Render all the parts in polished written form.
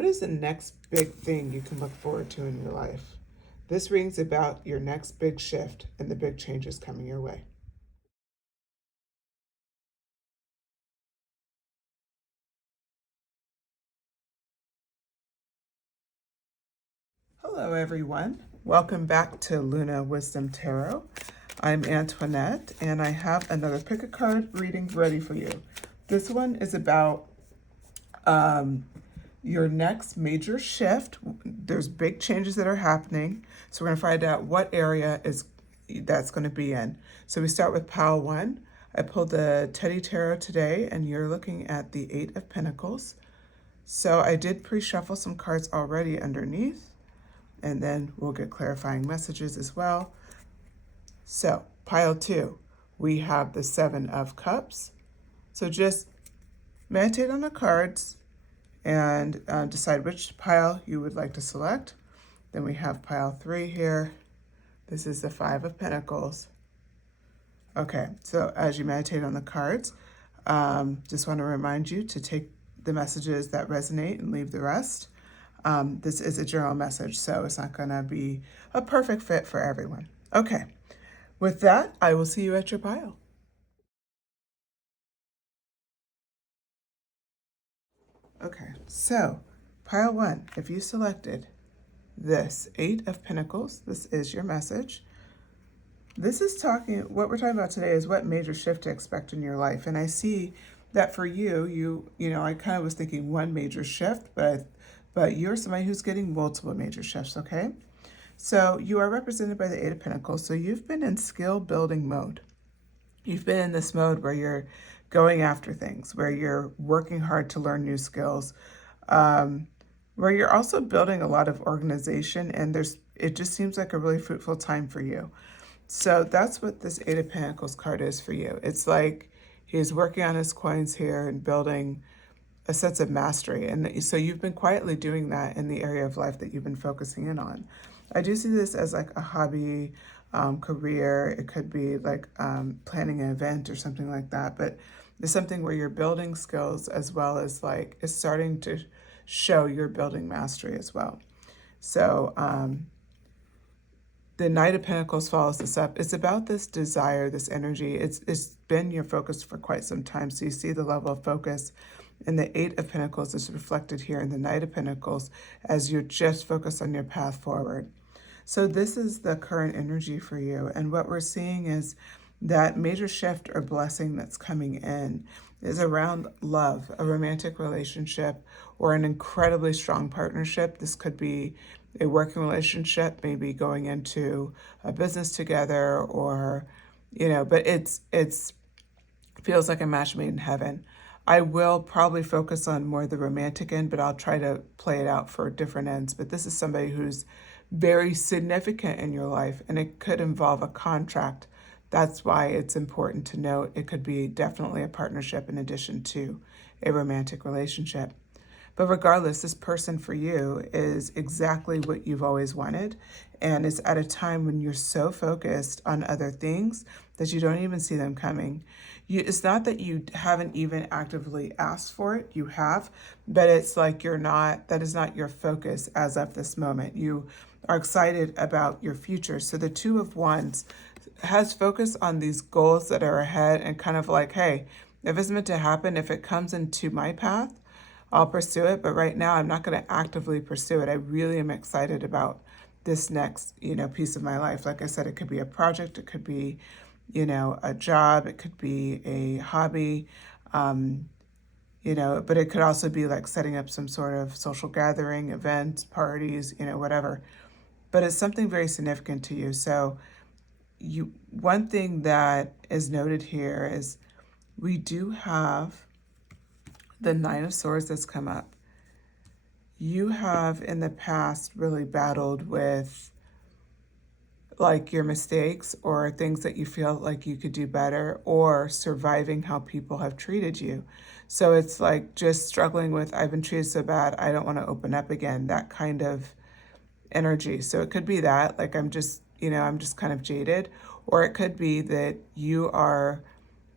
What is the next big thing you can look forward to in your life? This reading's about your next big shift and the big changes coming your way. Hello, everyone. Welcome back to Luna Wisdom Tarot. I'm Antoinette, and I have another pick a card reading ready for you. This one is about your next major shift. There's big changes that are happening, so we're going to find out what area that's going to be in. So we start with pile 1. I pulled the Teddy Tarot today, and you're looking at the 8 of Pentacles. So I did pre-shuffle some cards already underneath, and then we'll get clarifying messages as well. So pile 2, we have the 7 of Cups. So just meditate on the cards and decide which pile you would like to select. Then we have pile 3 here. This is the 5 of Pentacles. Okay, so as you meditate on the cards, just want to remind you to take the messages that resonate and leave the rest. This is a general message, so it's not going to be a perfect fit for everyone. Okay, with that, I will see you at your pile. Okay, so pile 1, if you selected this 8 of Pentacles, this is your message. This is what we're talking about today is what major shift to expect in your life. And I see that for you know, I kind of was thinking one major shift, but you're somebody who's getting multiple major shifts, okay? So you are represented by the 8 of Pentacles. So you've been in skill building mode. You've been in this mode where you're going after things, where you're working hard to learn new skills, where you're also building a lot of organization, and it just seems like a really fruitful time for you. So that's what this 8 of Pentacles card is for you. It's like he's working on his coins here and building a sense of mastery. And so you've been quietly doing that in the area of life that you've been focusing in on. I do see this as like a hobby, career. It could be like planning an event or something like that. But it's something where you're building skills as well as like it's starting to show you're building mastery as well. So the Knight of Pentacles follows this up. It's about this desire, this energy. It's been your focus for quite some time. So you see the level of focus. And the 8 of Pentacles is reflected here in the Knight of Pentacles as you're just focused on your path forward. So this is the current energy for you. And what we're seeing is that major shift or blessing that's coming in is around love, a romantic relationship, or an incredibly strong partnership. This could be a working relationship, maybe going into a business together, or, you know, but it feels like a match made in heaven. I will probably focus on more the romantic end, but I'll try to play it out for different ends. But this is somebody who's very significant in your life, and it could involve a contract. That's why it's important to note it could be definitely a partnership in addition to a romantic relationship. But regardless, this person for you is exactly what you've always wanted. And it's at a time when you're so focused on other things that you don't even see them coming. It's not that you haven't even actively asked for it, you have, but it's like that is not your focus as of this moment. You are excited about your future. So the 2 of Wands has focus on these goals that are ahead and kind of like, hey, if it's meant to happen, if it comes into my path, I'll pursue it. But right now, I'm not going to actively pursue it. I really am excited about this next, piece of my life. Like I said, it could be a project. It could be, a job. It could be a hobby, but it could also be like setting up some sort of social gathering, events, parties, whatever. But it's something very significant to you. So one thing that is noted here is we do have the 9 of Swords that's come up. You have in the past really battled with like your mistakes or things that you feel like you could do better, or surviving how people have treated you. So it's like just struggling with, I've been treated so bad, I don't want to open up again, that kind of energy. So it could be that, like I'm just kind of jaded, or it could be that you are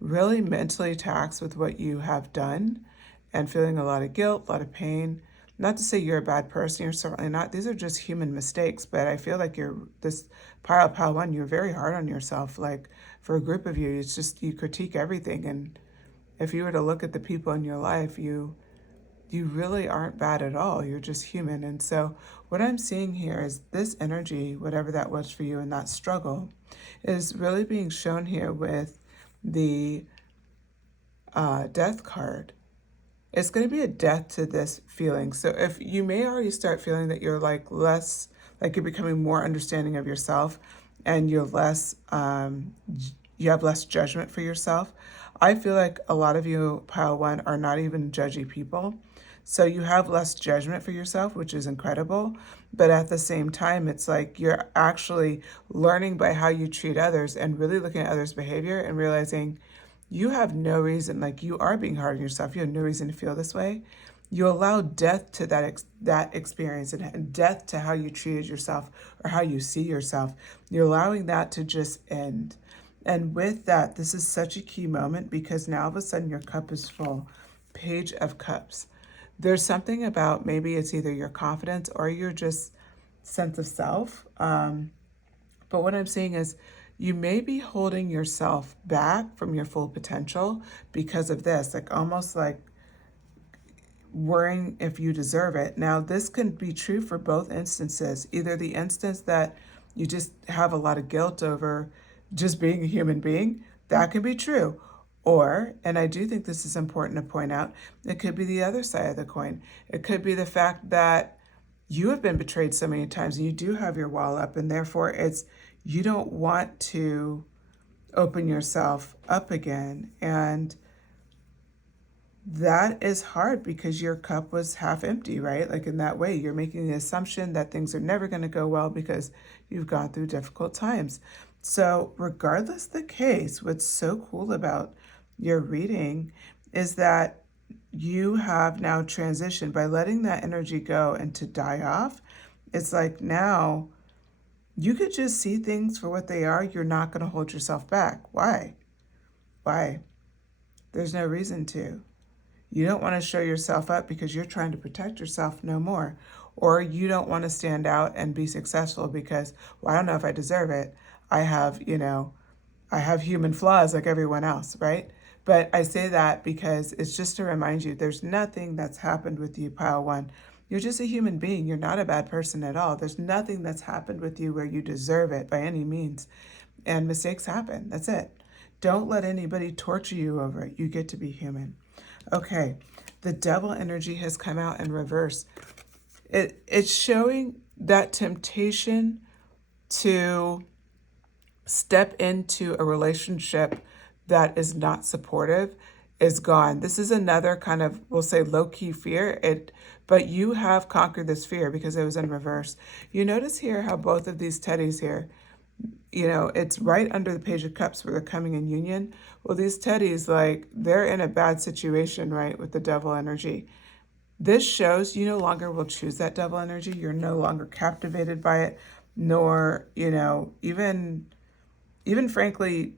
really mentally taxed with what you have done and feeling a lot of guilt, a lot of pain. Not to say you're a bad person, you're certainly not. These are just human mistakes, but I feel like you're this pile one, you're very hard on yourself. Like for a group of you, it's just you critique everything. And if you were to look at the people in your life, you really aren't bad at all. You're just human. And so what I'm seeing here is this energy, whatever that was for you in that struggle, is really being shown here with the death card. It's going to be a death to this feeling. So if you may already start feeling that you're like less, like you're becoming more understanding of yourself and you're less, you have less judgment for yourself. I feel like a lot of you, pile one, are not even judgy people. So you have less judgment for yourself, which is incredible. But at the same time, it's like you're actually learning by how you treat others and really looking at others' behavior and realizing you have no reason, like you are being hard on yourself. You have no reason to feel this way. You allow death to that experience and death to how you treated yourself or how you see yourself. You're allowing that to just end. And with that, this is such a key moment because now all of a sudden your cup is full. Page of Cups. There's something about maybe it's either your confidence or your just sense of self. But what I'm saying is you may be holding yourself back from your full potential because of this, like almost like worrying if you deserve it. Now, this can be true for both instances, either the instance that you just have a lot of guilt over just being a human being, that can be true. Or, and I do think this is important to point out, it could be the other side of the coin. It could be the fact that you have been betrayed so many times and you do have your wall up, and therefore it's you don't want to open yourself up again. And that is hard because your cup was half empty, right? Like in that way, you're making the assumption that things are never going to go well because you've gone through difficult times. So regardless the case, what's so cool about your reading is that you have now transitioned by letting that energy go and to die off. It's like now you could just see things for what they are. You're not going to hold yourself back. Why? Why? There's no reason to. You don't want to show yourself up because you're trying to protect yourself no more. Or you don't want to stand out and be successful because, well, I don't know if I deserve it. I have human flaws like everyone else, right? But I say that because it's just to remind you there's nothing that's happened with you, pile one. You're just a human being. You're not a bad person at all. There's nothing that's happened with you where you deserve it by any means. And mistakes happen. That's it. Don't let anybody torture you over it. You get to be human. Okay, the devil energy has come out in reverse. It's showing that temptation to step into a relationship that is not supportive is gone. This is another kind of, we'll say, low-key fear. But you have conquered this fear because it was in reverse. You notice here how both of these teddies here, it's right under the Page of Cups where they're coming in union. Well, these teddies, like, they're in a bad situation, right, with the devil energy. This shows you no longer will choose that devil energy. You're no longer captivated by it, nor, even frankly,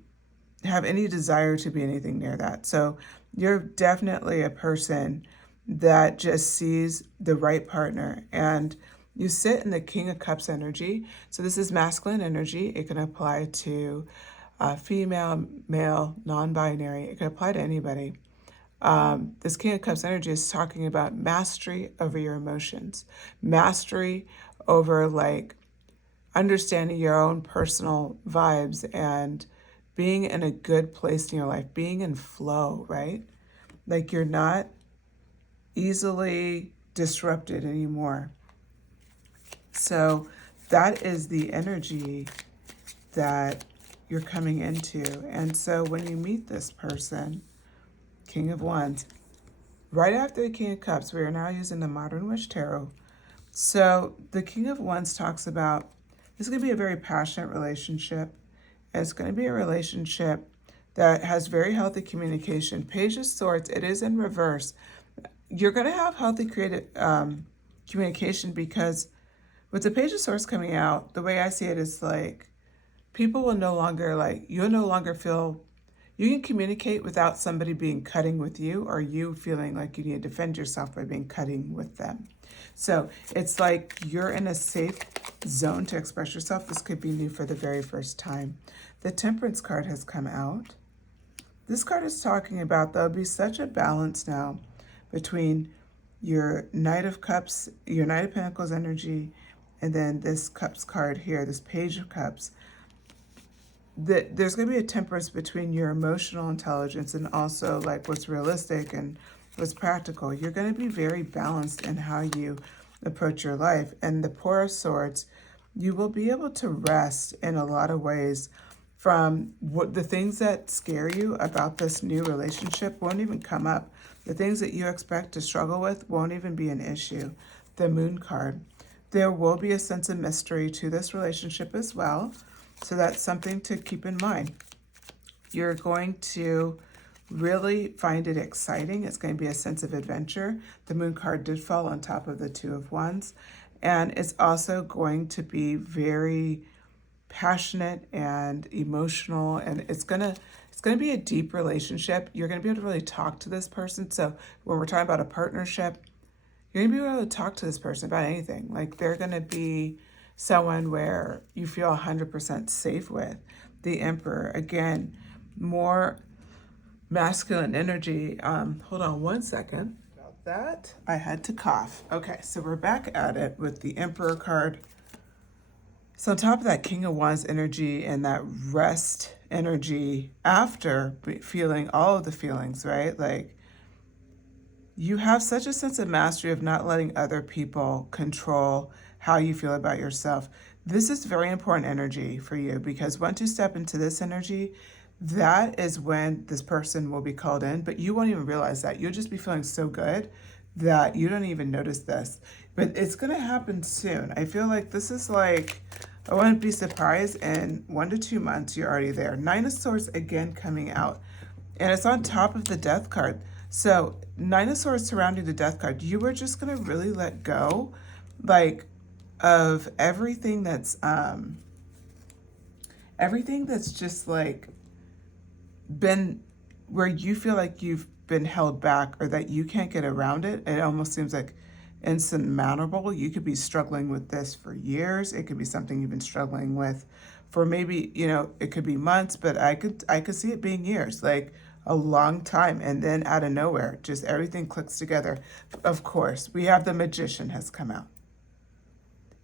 have any desire to be anything near that. So you're definitely a person that just sees the right partner. And you sit in the King of Cups energy. So this is masculine energy. It can apply to female, male, non-binary. It can apply to anybody. This King of Cups energy is talking about mastery over your emotions, mastery over like understanding your own personal vibes and being in a good place in your life, being in flow, right? Like you're not easily disrupted anymore. So that is the energy that you're coming into. And so when you meet this person, King of Wands, right after the King of Cups, we are now using the Modern Witch Tarot. So the King of Wands talks about, this is going to be a very passionate relationship. It's going to be a relationship that has very healthy communication. Page of Swords, it is in reverse. You're going to have healthy creative communication because with the Page of Swords coming out, the way I see it is like people will no longer you'll no longer feel, You can communicate without somebody being cutting with you, or you feeling like you need to defend yourself by being cutting with them. So it's like you're in a safe zone to express yourself. This could be new for the very first time. The Temperance card has come out. This card is talking about there'll be such a balance now between your Knight of Cups, your Knight of Pentacles energy, and then this Cups card here, this Page of Cups. There's going to be a temperance between your emotional intelligence and also like what's realistic and what's practical. You're going to be very balanced in how you approach your life. And the Four of Swords, you will be able to rest in a lot of ways from what the things that scare you about this new relationship won't even come up. The things that you expect to struggle with won't even be an issue. The Moon card. There will be a sense of mystery to this relationship as well. So that's something to keep in mind. You're going to really find it exciting. It's going to be a sense of adventure. The Moon card did fall on top of the Two of Wands. And it's also going to be very passionate and emotional, and it's gonna be a deep relationship. You're gonna be able to really talk to this person. So when we're talking about a partnership, you're gonna be able to talk to this person about anything. Like they're gonna be someone where you feel 100% safe with. The Emperor, again, more masculine energy. Hold on one second. About that, I had to cough. Okay, so we're back at it with the Emperor card. So on top of that King of Wands energy and that rest energy after feeling all of the feelings, right? Like you have such a sense of mastery of not letting other people control how you feel about yourself. This is very important energy for you because once you step into this energy, that is when this person will be called in, but you won't even realize that. You'll just be feeling so good that you don't even notice this. But it's going to happen soon. I feel like this is like, I wouldn't be surprised in 1 to 2 months, you're already there. Nine of Swords again coming out. And it's on top of the Death card. So Nine of Swords surrounding the Death card. You are just going to really let go, like, of everything that's just like been where you feel like you've been held back or that you can't get around it. It almost seems like insurmountable. You could be struggling with this for years. It could be something you've been struggling with for maybe, it could be months, but I could see it being years, like a long time. And then out of nowhere, just everything clicks together. Of course, we have the Magician has come out.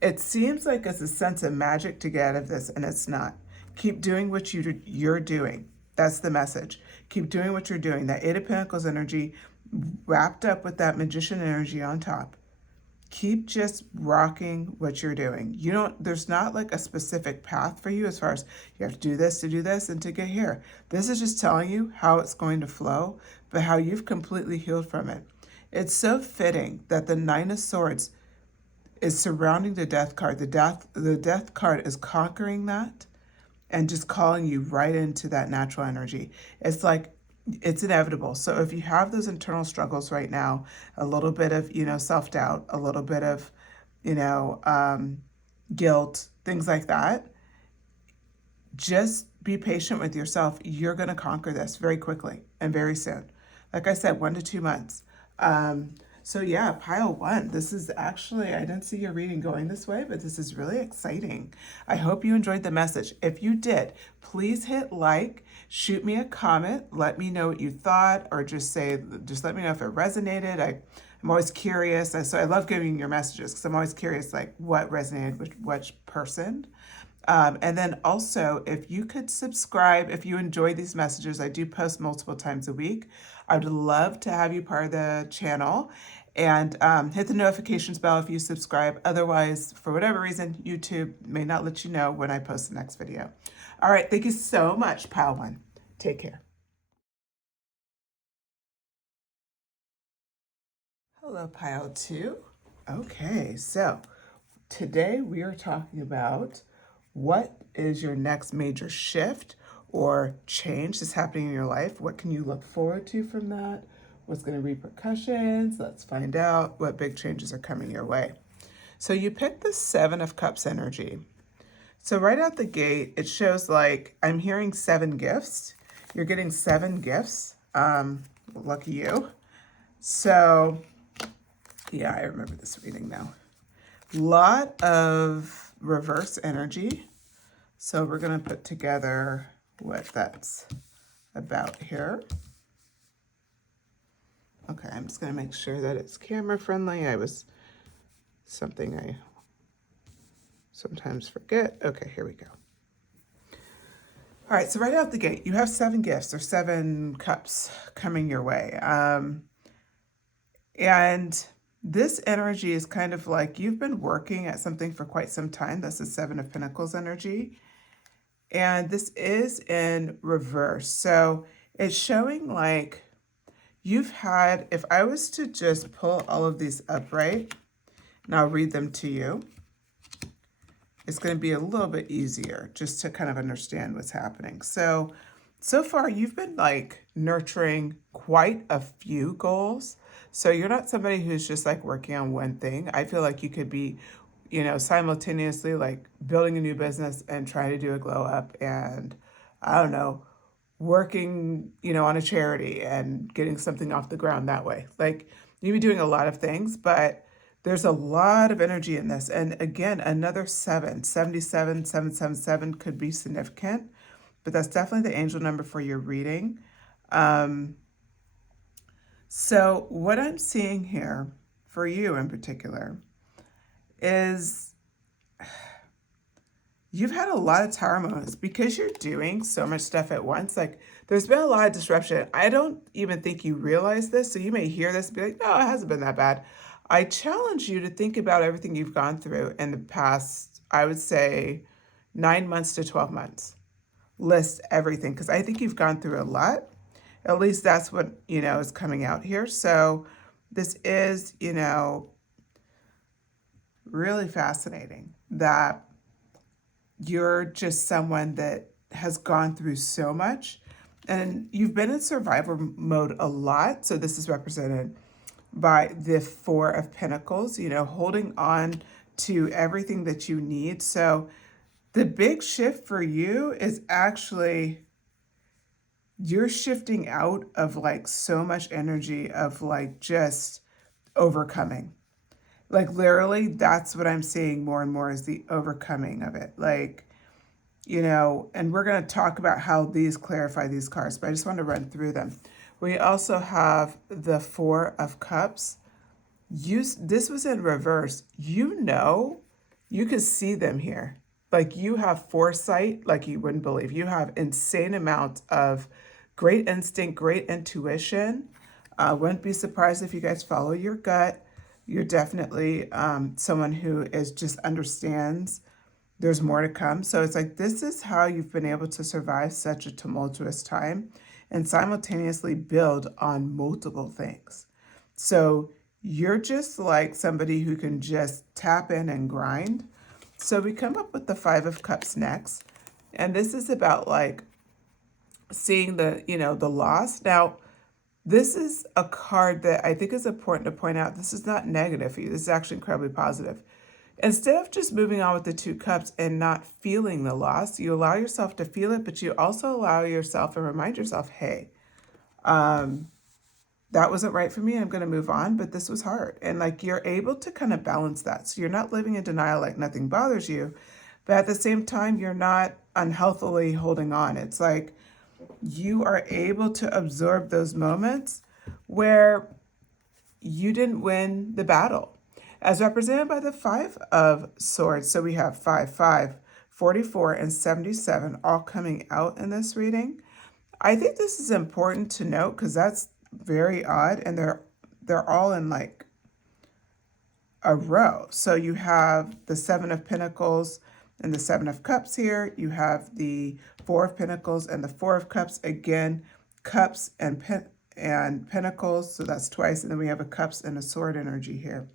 It seems like it's a sense of magic to get out of this, and it's not. Keep doing what you're doing. That's the message. Keep doing what you're doing. That Eight of Pentacles energy wrapped up with that Magician energy on top. Keep just rocking what you're doing. There's not like a specific path for you as far as you have to do this and to get here. This is just telling you how it's going to flow, but how you've completely healed from it. It's so fitting that the Nine of Swords is surrounding the Death card. The death card is conquering that and just calling you right into that natural energy. It's like, it's inevitable. So if you have those internal struggles right now, a little bit of, self-doubt, a little bit of, guilt, things like that, just be patient with yourself. You're going to conquer this very quickly and very soon. Like I said, 1 to 2 months. So yeah, pile one. This is actually, I didn't see your reading going this way, but this is really exciting. I hope you enjoyed the message. If you did, please hit like, shoot me a comment, let me know what you thought, or just let me know if it resonated. I'm always curious. So I love giving your messages because I'm always curious, like what resonated with which person. And then also, if you could subscribe, if you enjoy these messages, I do post multiple times a week. I would love to have you part of the channel, and hit the notifications bell if you subscribe. Otherwise, for whatever reason, YouTube may not let you know when I post the next video. All right, thank you so much, Pile One. Take care. Hello, Pile Two. Okay, so today we are talking about what is your next major shift or change that's happening in your life? What can you look forward to from that? What's going to repercussions? Let's find out what big changes are coming your way. So you picked the Seven of Cups energy. So right out the gate, it shows like I'm hearing 7 gifts. You're getting 7 gifts. Lucky you. So, yeah, I remember this reading now. Lot of reverse energy. So we're going to put together what that's about here. Okay, I'm just going to make sure that it's camera friendly. Something I sometimes forget. Okay, here we go. All right, so right out the gate, you have 7 gifts or 7 cups coming your way. And this energy is kind of like you've been working at something for quite some time. This is 7 of Pentacles energy. And this is in reverse. So it's showing like you've had, if I was to just pull all of these upright, and I'll read them to you, it's going to be a little bit easier just to kind of understand what's happening. So far you've been like nurturing quite a few goals. So you're not somebody who's just like working on one thing. I feel like you could be, simultaneously like building a new business and trying to do a glow up and I don't know, working, on a charity and getting something off the ground that way. Like you'd be doing a lot of things, but there's a lot of energy in this. And again, another 777 could be significant, but that's definitely the angel number for your reading. So what I'm seeing here for you in particular is you've had a lot of tower moments because you're doing so much stuff at once. Like there's been a lot of disruption. I don't even think you realize this. So you may hear this and be like, no, it hasn't been that bad. I challenge you to think about everything you've gone through in the past, I would say 9 months to 12 months. List everything because I think you've gone through a lot. At least that's what, is coming out here. So this is, really fascinating that you're just someone that has gone through so much and you've been in survival mode a lot. So this is represented by the 4 of Pentacles, holding on to everything that you need. So the big shift for you is actually you're shifting out of like so much energy of like just overcoming. Like literally, that's what I'm seeing more and more is the overcoming of it. Like, and we're going to talk about how these clarify these cards, but I just want to run through them. We also have the 4 of Cups. This was in reverse. You could see them here. Like you have foresight, like you wouldn't believe. You have insane amounts of great instinct, great intuition. Wouldn't be surprised if you guys follow your gut. You're definitely someone who is just understands there's more to come. So it's like, this is how you've been able to survive such a tumultuous time and simultaneously build on multiple things. So you're just like somebody who can just tap in and grind. So we come up with the 5 of Cups next. And this is about like seeing the, the loss. Now, this is a card that I think is important to point out. This is not negative for you. This is actually incredibly positive. Instead of just moving on with the 2 cups and not feeling the loss, you allow yourself to feel it, but you also allow yourself and remind yourself, hey, that wasn't right for me. I'm going to move on, but this was hard. And like you're able to kind of balance that. So you're not living in denial like nothing bothers you, but at the same time, you're not unhealthily holding on. It's like you are able to absorb those moments where you didn't win the battle, as represented by the 5 of Swords. So we have 5, 5, 44, and 77 all coming out in this reading. I think this is important to note because that's very odd, and they're all in like a row. So you have the 7 of Pentacles and the 7 of Cups here. You have the 4 of Pentacles and the 4 of Cups. Again, Cups and Pentacles, so that's twice. And then we have a Cups and a Sword energy here.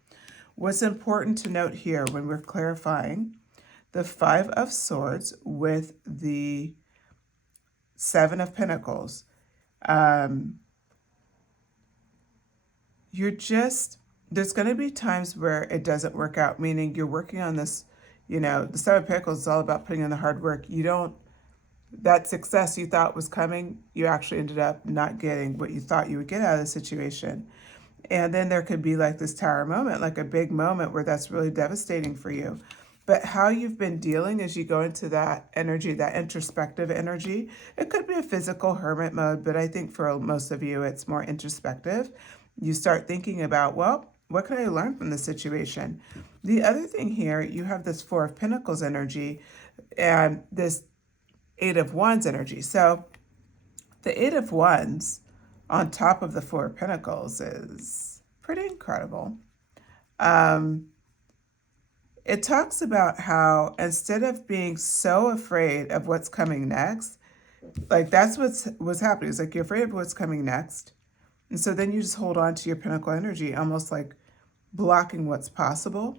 What's important to note here when we're clarifying the 5 of Swords with the 7 of Pentacles, there's going to be times where it doesn't work out, meaning you're working on this, the 7 of Pentacles is all about putting in the hard work. You don't that success you thought was coming, you actually ended up not getting what you thought you would get out of the situation. And then there could be like this tower moment, like a big moment where that's really devastating for you. But how you've been dealing as you go into that energy, that introspective energy, it could be a physical hermit mode, but I think for most of you, it's more introspective. You start thinking about, well, what could I learn from the situation? The other thing here, you have this Four of Pentacles energy and this Eight of Wands energy. So the Eight of Wands on top of the Four of Pentacles is pretty incredible. It talks about how instead of being so afraid of what's coming next, like that's what's happening. It's like you're afraid of what's coming next. And so then you just hold on to your Pentacle energy, almost like blocking what's possible,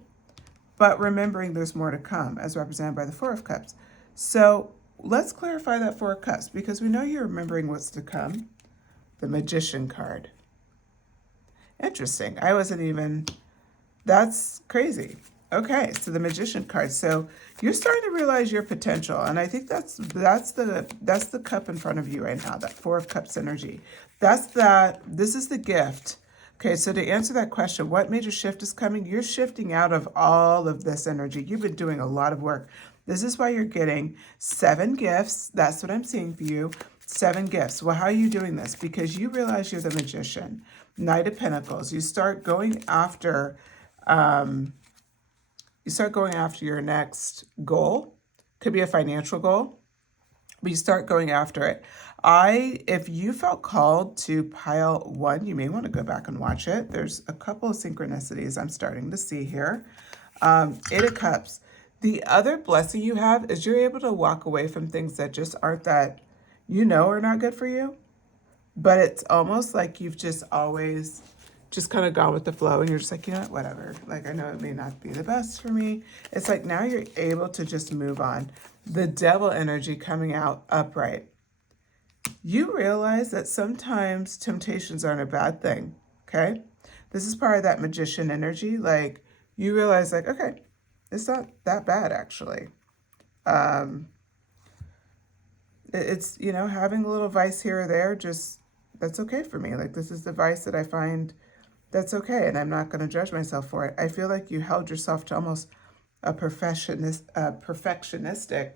but remembering there's more to come, as represented by the Four of Cups. So let's clarify that Four of Cups, because we know you're remembering what's to come. The Magician card. Interesting. I wasn't even, that's crazy. Okay, so the Magician card. So you're starting to realize your potential, and I think that's the cup in front of you right now, that Four of Cups energy. This is the gift. Okay, so to answer that question, what major shift is coming? You're shifting out of all of this energy. You've been doing a lot of work. This is why you're getting 7 gifts. That's what I'm seeing for you. 7 gifts. Well, how are you doing this? Because you realize you're the Magician. Knight of Pentacles. You start going after your next goal. Could be a financial goal, but you start going after it. If you felt called to pile 1, you may want to go back and watch it. There's a couple of synchronicities I'm starting to see here. Eight of Cups. The other blessing you have is you're able to walk away from things that just aren't that are not good for you. But it's almost like you've just always just kind of gone with the flow, and you're just like, you know what, whatever. Like, I know it may not be the best for me. It's like now you're able to just move on. The Devil energy coming out upright. You realize that sometimes temptations aren't a bad thing, okay? This is part of that Magician energy. Like, you realize, like, okay, it's not that bad, actually. It's, having a little vice here or there, just, that's okay for me. Like, this is the vice that I find that's okay, and I'm not going to judge myself for it. I feel like you held yourself to almost a perfectionistic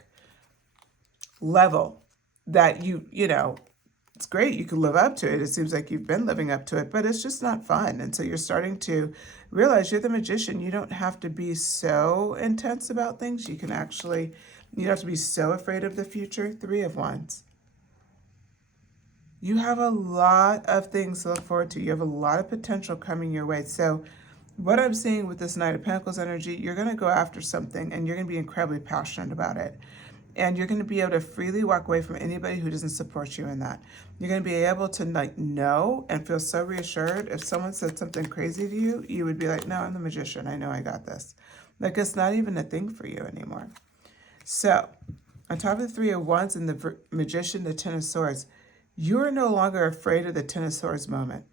level that it's great. You can live up to it. It seems like you've been living up to it, but it's just not fun. And so you're starting to realize you're the Magician. You don't have to be so intense about things. You don't have to be so afraid of the future. 3 of Wands. You have a lot of things to look forward to. You have a lot of potential coming your way. So what I'm seeing with this Knight of Pentacles energy, you're going to go after something and you're going to be incredibly passionate about it. And you're going to be able to freely walk away from anybody who doesn't support you in that. You're going to be able to know and feel so reassured. If someone said something crazy to you, you would be like, no, I'm the Magician. I know I got this. Like, it's not even a thing for you anymore. So on top of the 3 of Wands and the Magician, the 10 of Swords, you are no longer afraid of the 10 of Swords moment,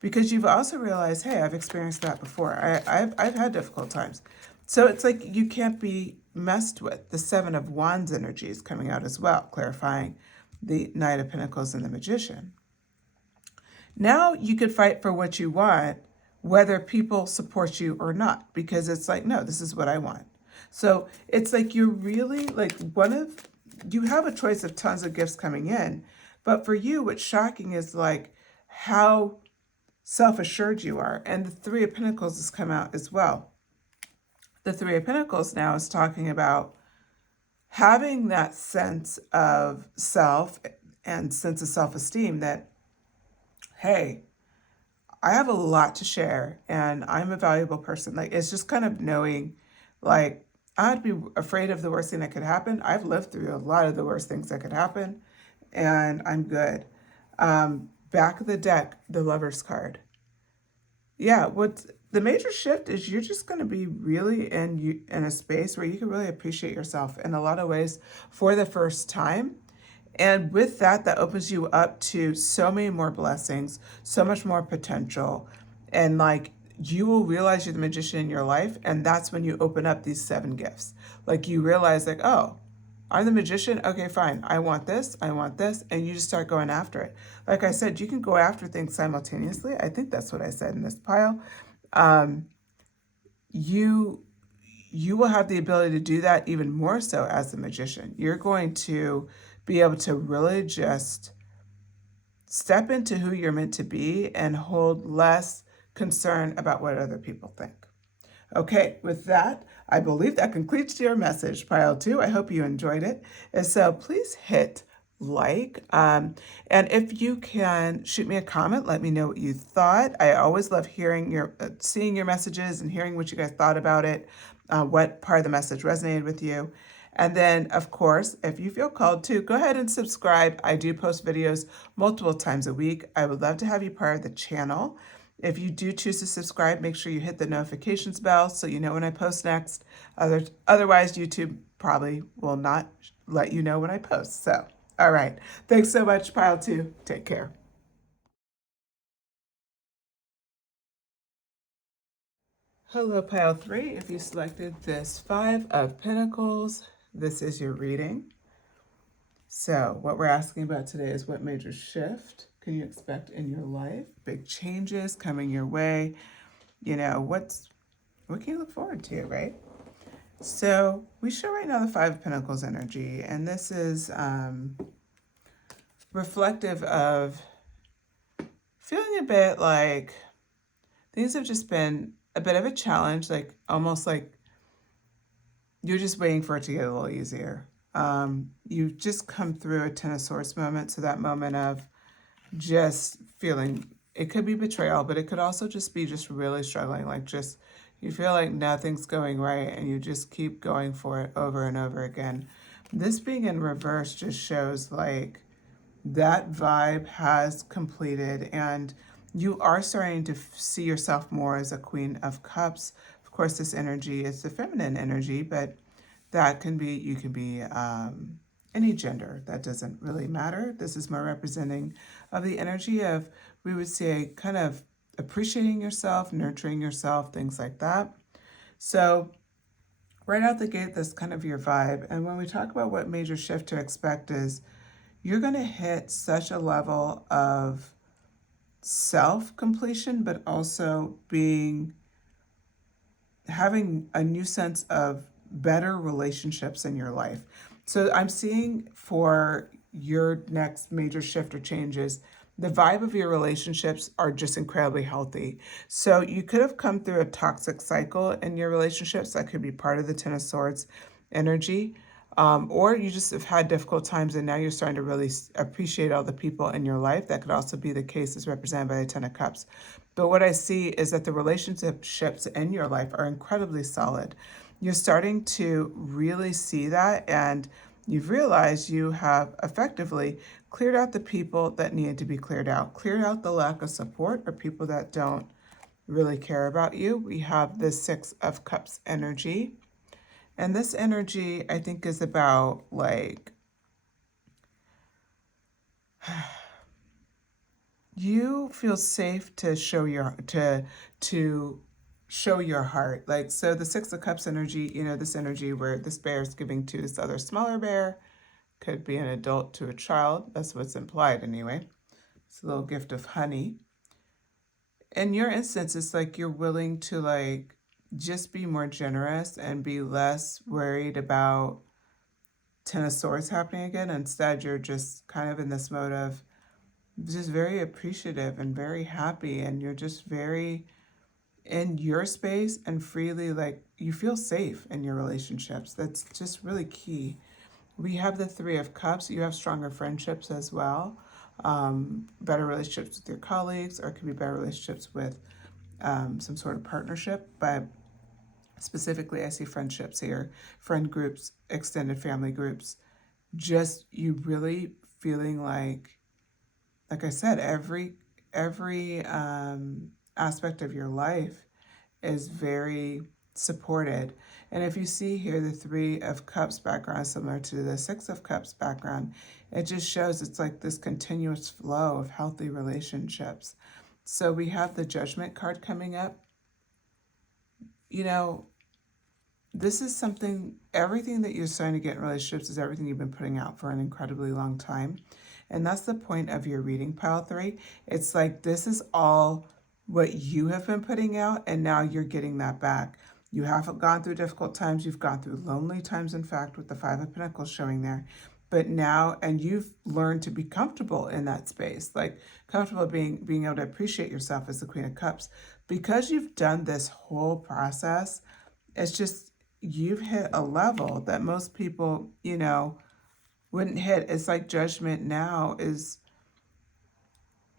because you've also realized, hey, I've experienced that before. I've had difficult times. So it's like you can't be messed with. The 7 of Wands energy is coming out as well, clarifying the Knight of Pentacles and the Magician. Now you could fight for what you want, whether people support you or not, because it's like, no, this is what I want. So it's like you're really like you have a choice of tons of gifts coming in, but for you, what's shocking is like how self-assured you are. And the 3 of Pentacles has come out as well. The 3 of Pentacles now is talking about having that sense of self and sense of self-esteem that, hey, I have a lot to share and I'm a valuable person. Like, it's just kind of knowing, like, I'd be afraid of the worst thing that could happen. I've lived through a lot of the worst things that could happen, and I'm good. Back of the deck, the Lover's card. Yeah, what's the major shift is you're just going to be really in a space where you can really appreciate yourself in a lot of ways for the first time. And with that, that opens you up to so many more blessings, so much more potential. And like, you will realize you're the Magician in your life. And that's when you open up these 7 gifts. Like, you realize like, oh, I'm the magician. Okay, fine. I want this. I want this. And you just start going after it. Like I said, you can go after things simultaneously. I think that's what I said in this pile. Um, you you will have the ability to do that even more so as the magician. You're going to be able to really just step into who you're meant to be and hold less concern about what other people think. Okay, with that, I believe that concludes your message, pile two. I hope you enjoyed it. And so please hit like. And if you can shoot me a comment, let me know what you thought. I always love hearing seeing your messages and hearing what you guys thought about it, what part of the message resonated with you. And then, of course, if you feel called to, go ahead and subscribe. I do post videos multiple times a week. I would love to have you part of the channel. If you do choose to subscribe, make sure you hit the notifications bell so you know when I post next. Otherwise, YouTube probably will not let you know when I post. So, all right. Thanks so much, Pile 2. Take care. Hello, Pile 3. If you selected this Five of Pentacles, this is your reading. So, what we're asking about today is what major shift can you expect in your life? Big changes coming your way. You know, what can you look forward to, right? So we show right now the Five of Pentacles energy, and this is reflective of feeling a bit like things have just been a bit of a challenge, like almost like you're just waiting for it to get a little easier. You've just come through a Ten of Swords moment, so that moment of just feeling, it could be betrayal, but it could also just be just really struggling, like just you feel like nothing's going right and you just keep going for it over and over again. This being in reverse just shows like that vibe has completed and you are starting to see yourself more as a Queen of Cups. Of course, this energy is the feminine energy, but that can be, you can be any gender. That doesn't really matter. This is more representing of the energy of, we would say, kind of appreciating yourself, nurturing yourself, things like that. So right out the gate, that's kind of your vibe. And when we talk about what major shift to expect is, you're going to hit such a level of self-completion, but also having a new sense of better relationships in your life. So I'm seeing for your next major shift or changes, the vibe of your relationships are just incredibly healthy. So you could have come through a toxic cycle in your relationships. That could be part of the Ten of Swords energy. Or you just have had difficult times and now you're starting to really appreciate all the people in your life. That could also be the case as represented by the Ten of Cups. But what I see is that the relationships in your life are incredibly solid. You're starting to really see that, and you've realized you have effectively cleared out the people that needed to be cleared out the lack of support or people that don't really care about you. We have the Six of Cups energy. And this energy, I think, is about like you feel safe to show to show your heart. Like, so the Six of Cups energy, you know, this energy where this bear is giving to this other smaller bear, could be an adult to a child. That's what's implied anyway. It's a little gift of honey. In your instance, it's like you're willing to like just be more generous and be less worried about Ten of Swords happening again. Instead, you're just kind of in this mode of just very appreciative and very happy, and you're just very in your space and freely, like you feel safe in your relationships. That's just really key. We have the Three of Cups. You have stronger friendships as well, better relationships with your colleagues, or it could be better relationships with some sort of partnership. But specifically, I see friendships here, friend groups, extended family groups. Just you really feeling like I said, every aspect of your life is very supported. And if you see here the Three of Cups background, similar to the Six of Cups background, it just shows it's like this continuous flow of healthy relationships. So we have the Judgment card coming up. You know, this is something, everything that you're starting to get in relationships is everything you've been putting out for an incredibly long time. And that's the point of your reading, pile 3. It's like this is all what you have been putting out, and now you're getting that back. You haven't gone through difficult times. You've gone through lonely times, in fact, with the 5 of Pentacles showing there. But now, and you've learned to be comfortable in that space, like comfortable being able to appreciate yourself as the Queen of Cups. Because you've done this whole process, it's just, you've hit a level that most people, you know, wouldn't hit. It's like judgment now is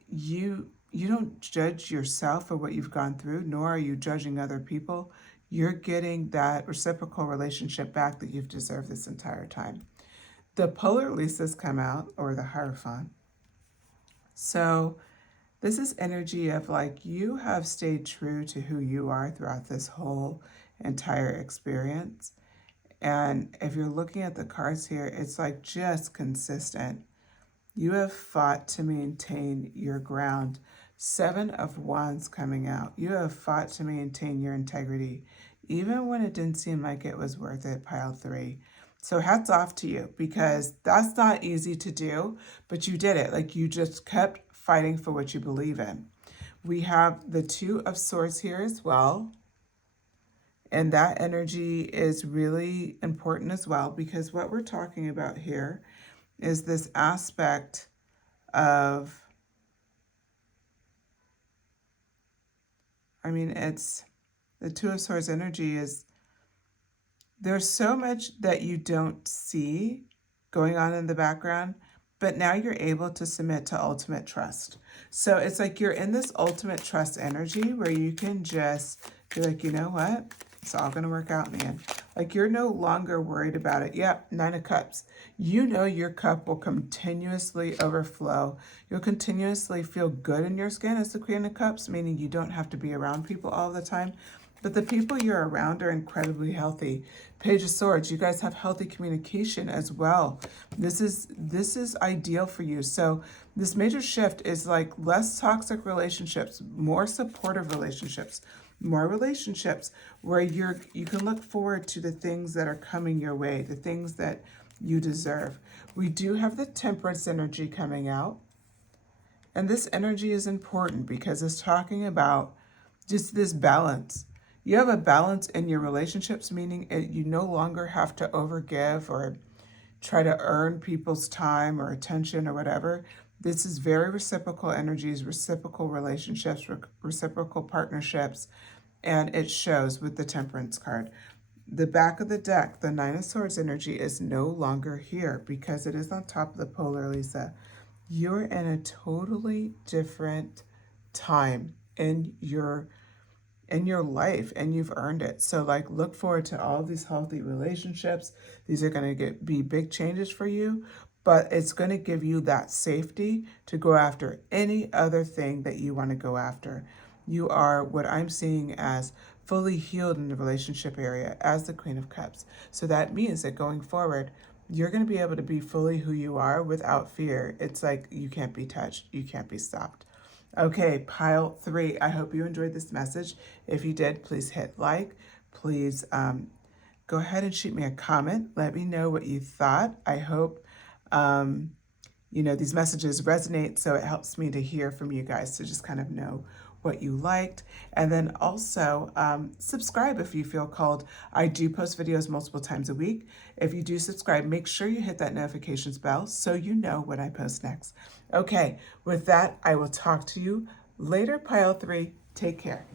you don't judge yourself for what you've gone through, nor are you judging other people. You're getting that reciprocal relationship back that you've deserved this entire time. The polar Lisas come out, or the Hierophant. So this is energy of like you have stayed true to who you are throughout this whole entire experience. And if you're looking at the cards here, it's like just consistent. You have fought to maintain your ground. 7 of Wands coming out. You have fought to maintain your integrity, even when it didn't seem like it was worth it, pile 3. So hats off to you, because that's not easy to do, but you did it. Like you just kept fighting for what you believe in. We have the 2 of Swords here as well. And that energy is really important as well, because what we're talking about here is this aspect of, I mean, it's the 2 of Swords energy is, there's so much that you don't see going on in the background, but now you're able to submit to ultimate trust. So it's like you're in this ultimate trust energy where you can just be like, you know what? It's all going to work out in the end. Like you're no longer worried about it. Yeah, 9 of Cups. You know your cup will continuously overflow. You'll continuously feel good in your skin as the Queen of Cups, meaning you don't have to be around people all the time. But the people you're around are incredibly healthy. Page of Swords, you guys have healthy communication as well. This is ideal for you. So this major shift is like less toxic relationships, more supportive relationships, more relationships where you can look forward to the things that are coming your way, the things that you deserve. We do have the Temperance energy coming out. And this energy is important because it's talking about just this balance. You have a balance in your relationships, meaning you no longer have to overgive or try to earn people's time or attention or whatever. This is very reciprocal energies, reciprocal relationships, reciprocal partnerships, and it shows with the Temperance card. The back of the deck, the 9 of Swords energy is no longer here because it is on top of the polar Lisa. You're in a totally different time in your life, and you've earned it. So like look forward to all these healthy relationships. These are going to be big changes for you, but it's going to give you that safety to go after any other thing that you want to go after. You are what I'm seeing as fully healed in the relationship area as the Queen of Cups. So that means that going forward, you're going to be able to be fully who you are without fear. It's like you can't be touched. You can't be stopped. Okay, pile 3. I hope you enjoyed this message. If you did, please hit like. Please go ahead and shoot me a comment. Let me know what you thought. I hope, you know, these messages resonate, so it helps me to hear from you guys to just kind of know what you liked. And then also subscribe if you feel called. I do post videos multiple times a week. If you do subscribe, make sure you hit that notifications bell so you know when I post next. Okay, with that, I will talk to you later, pile 3. Take care.